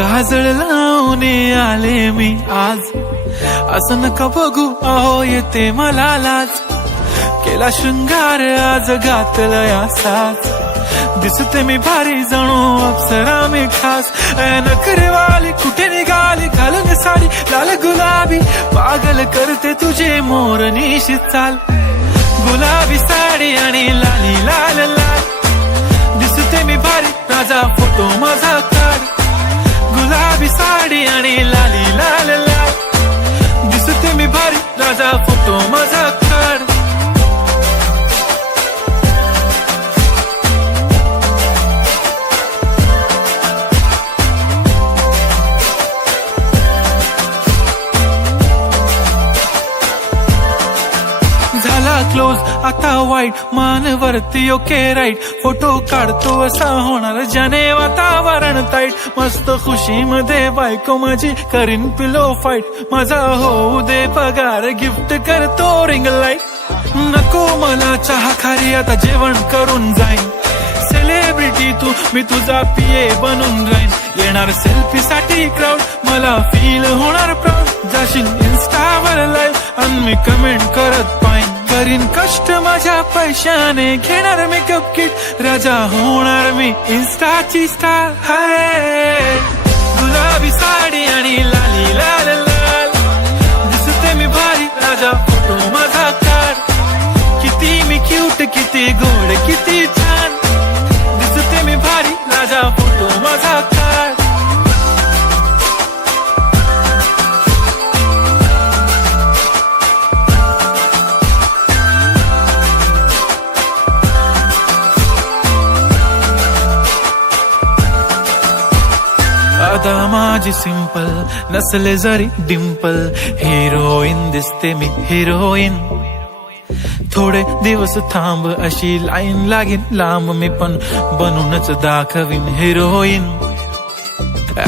काजळ लावून आले मी आज, असं नका बघू अहो येते मला लाज. केला शृंगार आज घातलाय असाच, दिसते मी भारी जणू अप्सरा मी खास. नखरेवाली कुठे निघाली घालून साडी लाल गुलाबी, पागल करते तुझे मोरनीशी चाल. गुलाबी साडी आणि लाली लाल लाल, दिसते मी भारी राजा फोटो माझा काढ. गुलाबी साडी आणि लाली लाल लाल, दिसते मी भारी राजा फोटो माझा काढ. झाला क्लोज आता वाईट, मानवरती ओके राईट. फोटो काढतो असा होणार ज्याने वातावरण ताईट. मस्त खुशी मध्ये बायको माझी करीन पिलो फाईट. माझा होऊ दे पगार गिफ्ट करतो रिंग लाईट. नको मला चहा खारी आता जेवण करून जाईन. सेलिब्रिटी तू मी तुझा पिये बनून राहीन. येणार सेल्फी साठी क्राऊड मला फील होणार प्राऊड. जाशील इन्स्टावर लाईव्ह आणि मी कमेंट करत पाहिन. करीन कष्ट माझ्या पैशाने घेणार मेकअप किट. राजा होणार मी इन्स्टाची स्टार. हाय गुलाबी साडी आणि लाली लाल लाल, दिसते मी भारी राजा फोटो माझा काढ. किती मी क्यूट किती गोड किती छान, दिसते मी भारी राजा फोटो माझा काढ. आता माझी सिंपल नसले जरी डिंपल, हिरोईन दिसते मी हिरोईन. थोडे दिवस थांब अशी लाईन लागेल लांब, मी पण बनूनच दाखवीन हिरोईन.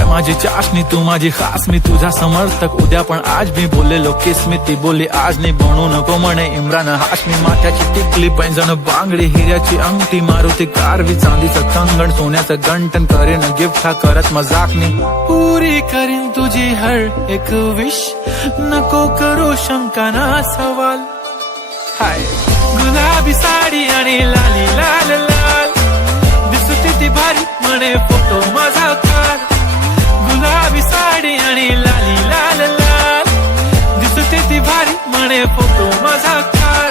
माझी चाशनी तू माझी खास, मी तुझा समर्थक उद्या पण आज. मी बोललेलो किस मी ती बोलली आज नाही. बनू नको म्हणे इम्रान हाशमी. माथ्याची टिकली पैंजण बांगडी, हिऱ्याची अंगठी, मारुती कारवी, चांदीचं कंगण, सोन्याचं गंटन. करेन गिफ्ट हा करत मजाकनी. पुरी करीन तुझी हर एक विश, नको करू शंका ना सवाल. हाय गुलाबी साडी आणि लाली लाल लाल, दिसते ती भारी म्हणे फोटो माझा काढ. गुलाबी साडी आणि लाली लाल लाल, दिसते ती भारी म्हणे फोटो माझा काढ.